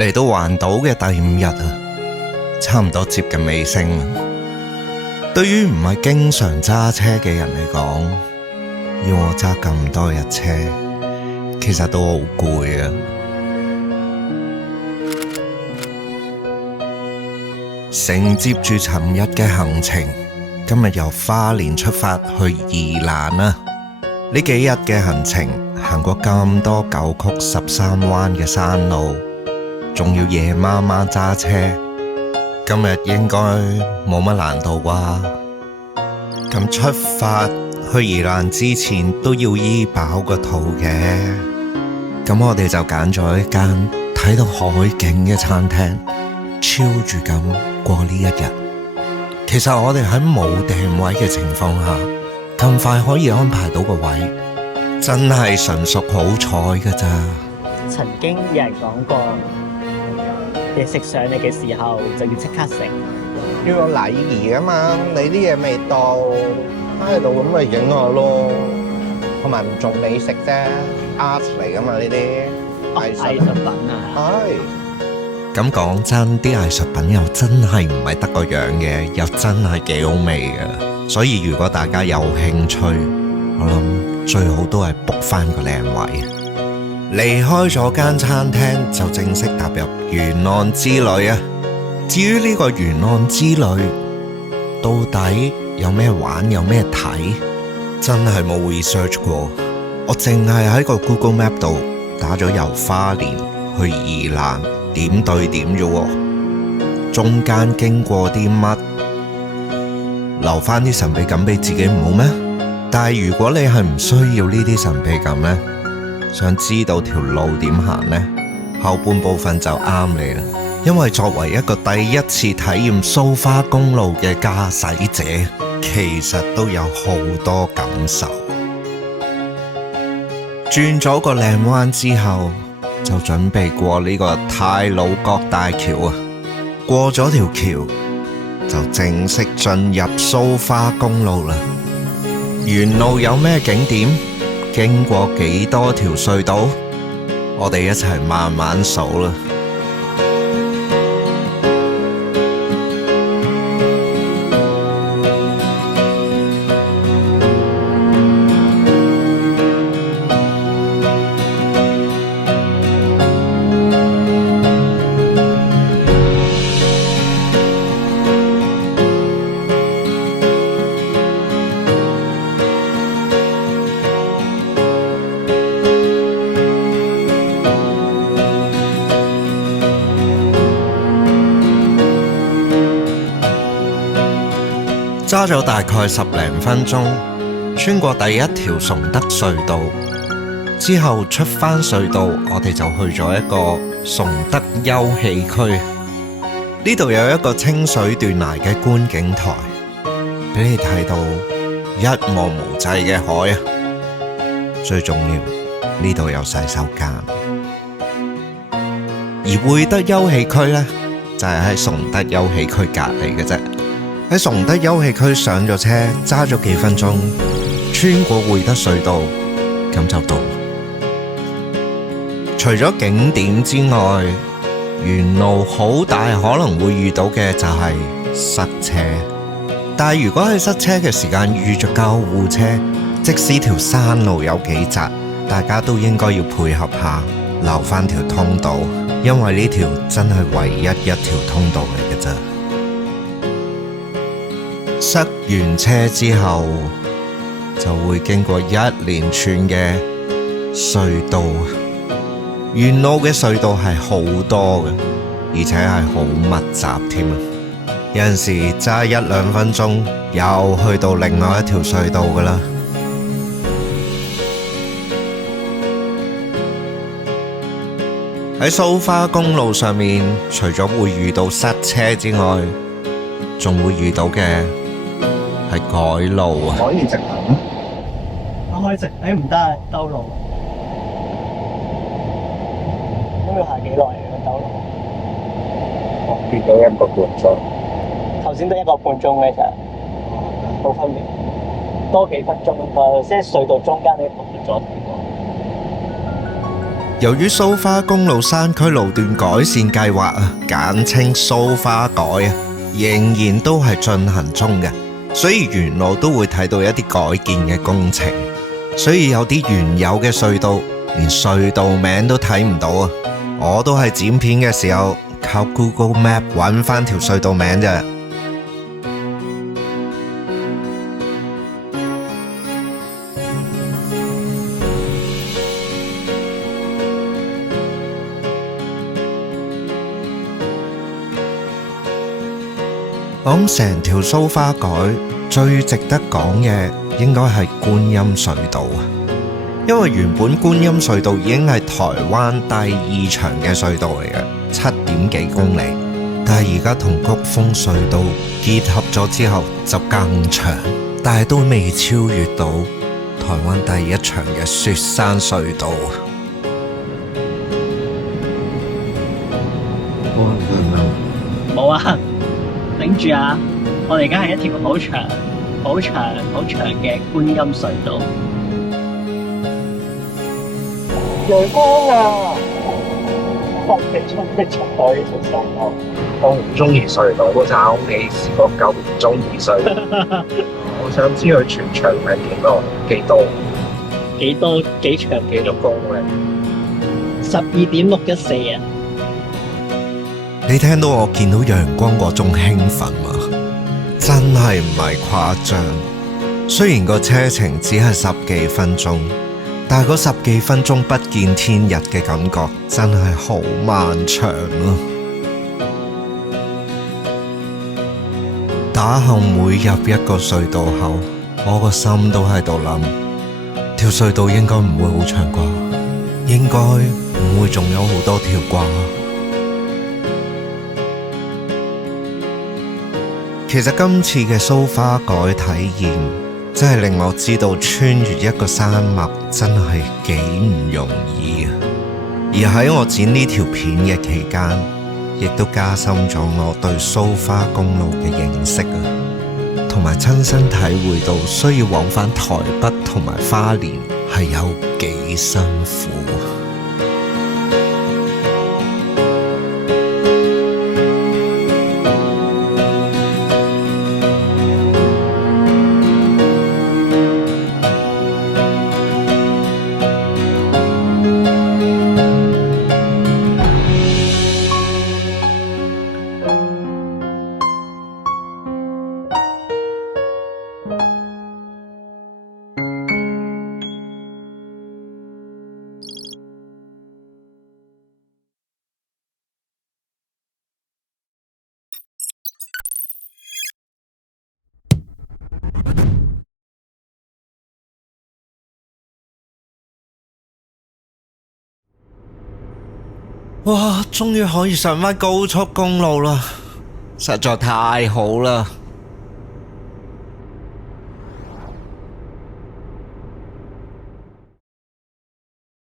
嚟到環島嘅第5日啊，差唔多接近尾聲啦。對於唔係經常揸車嘅人嚟講，要我揸咁多日車，其實都好攰啊。承接住尋日嘅行程，今日由花蓮出發去宜蘭啦。呢幾日嘅行程，行過咁多9曲13彎嘅山路，仲要夜媽媽揸車，今日應該冇乜難度啩。咁出發去宜蘭之前都要醫飽個肚嘅，咁我哋就揀咗一間睇到海景嘅餐廳，超住咁過呢一日。其實我哋喺冇訂位嘅情況下，咁快可以安排到個位，真係純屬好彩㗎咋。曾經有人講過，嘢食上嚟嘅時候就要即刻食，要有禮儀啊嘛！你啲嘢未到，喺度咁咪影下咯，同埋唔做美食啫 ，art 嚟噶嘛呢啲藝術品啊。係。咁講真，啲藝術品又真係唔係得個樣嘅，又真係幾好味嘅。所以如果大家有興趣，我諗最好都係 book 翻個靚位。離開咗間餐廳，就正式踏入沿岸之旅啊！至於呢個沿岸之旅，到底有咩玩，有咩睇，真係冇 research 過。我淨係喺個 Google Map 度打咗由花蓮去宜蘭點對點啫喎，中間經過啲乜，留翻啲神秘感俾自己唔好咩？但係如果你係唔需要呢啲神秘感呢，想知道條路點行呢，後半部分就啱你啦。因為作為一個第一次體驗蘇花公路嘅駕駛者，其實都有好多感受。轉咗個靚彎之後，就準備過呢個太魯閣大橋啊！過咗條橋，就正式進入蘇花公路啦。沿路有咩景點？經過幾多條隧道？我哋一齊慢慢數啦。揸咗大概10零分鐘，穿過第一條崇德隧道之後，出返隧道，我哋就去咗一個崇德休憩區。呢度有一個清水斷崖嘅觀景台，俾你睇到一望無際嘅海啊！最重要，呢度有洗手間。而會德休憩區呢，就係喺崇德休憩區隔離嘅啫。喺崇德休憩區上咗車，揸咗幾分鐘，穿過會德隧道，咁就到。除咗景點之外，沿路好大可能會遇到嘅就係塞車。但係如果喺塞車嘅時間遇着救護車，即使條山路有幾窄，大家都應該要配合下，留返條通道，因為呢條真係唯一一條通道嚟嘅咋。塞完車之後，就會經過一連串嘅隧道。沿路嘅隧道係好多嘅，而且係好密集添啊！有陣時揸1、2分鐘，又去到另外一條隧道噶啦。喺蘇花公路上面，除咗會遇到塞車之外，仲會遇到嘅係改路啊！可以直行？我可以直，唔得啊，兜路。咁要行幾耐啊？兜路？我見到1個半鐘。頭先都1個半鐘嘅咋，冇分別。多幾分鐘，即係隧道中間你停咗。由於蘇花公路山區路段改善計劃啊，簡稱蘇花改啊，仍然都係進行中嘅，所以沿路都會睇到一啲改建嘅工程，所以有啲原有嘅隧道連隧道名都睇唔到啊！我都係剪片嘅時候靠 Google Map 揾翻條隧道名啫。我諗成條蘇花改最值得講嘅應該係觀音隧道啊，因為原本觀音隧道已經係台灣第2長嘅隧道嚟嘅，7點幾公里，但係而家同谷豐隧道結合咗之後就更長，但係都未超越到台灣第1長嘅雪山隧道。冇啊！頂住啊！我哋而家係一條好長、好長、好長嘅觀音隧道。陽光啊！我哋衝擊出去條隧道。我唔中意隧道，我就未試過夠唔中意隧道。我想知佢全長係幾多？幾長？幾多公里？12.614啊！你聽到我見到陽光嗰種興奮嘛？真係唔係誇張。雖然個車程只係10幾分鐘，但係嗰10幾分鐘不見天日嘅感覺真係好漫長咯。打後每入一個隧道口，我個心都喺度諗，條隧道應該唔會好長啩，應該唔會仲有好多條啩。其實今次嘅蘇花改體驗，真係令我知道穿越一個山脈真係幾唔容易啊！而喺我剪呢條片嘅期間，亦都加深咗我對蘇花公路嘅認識啊，同埋親身體會到需要往返台北同埋花蓮係有幾辛苦。哇！終於可以上返高速公路啦，實在太好啦！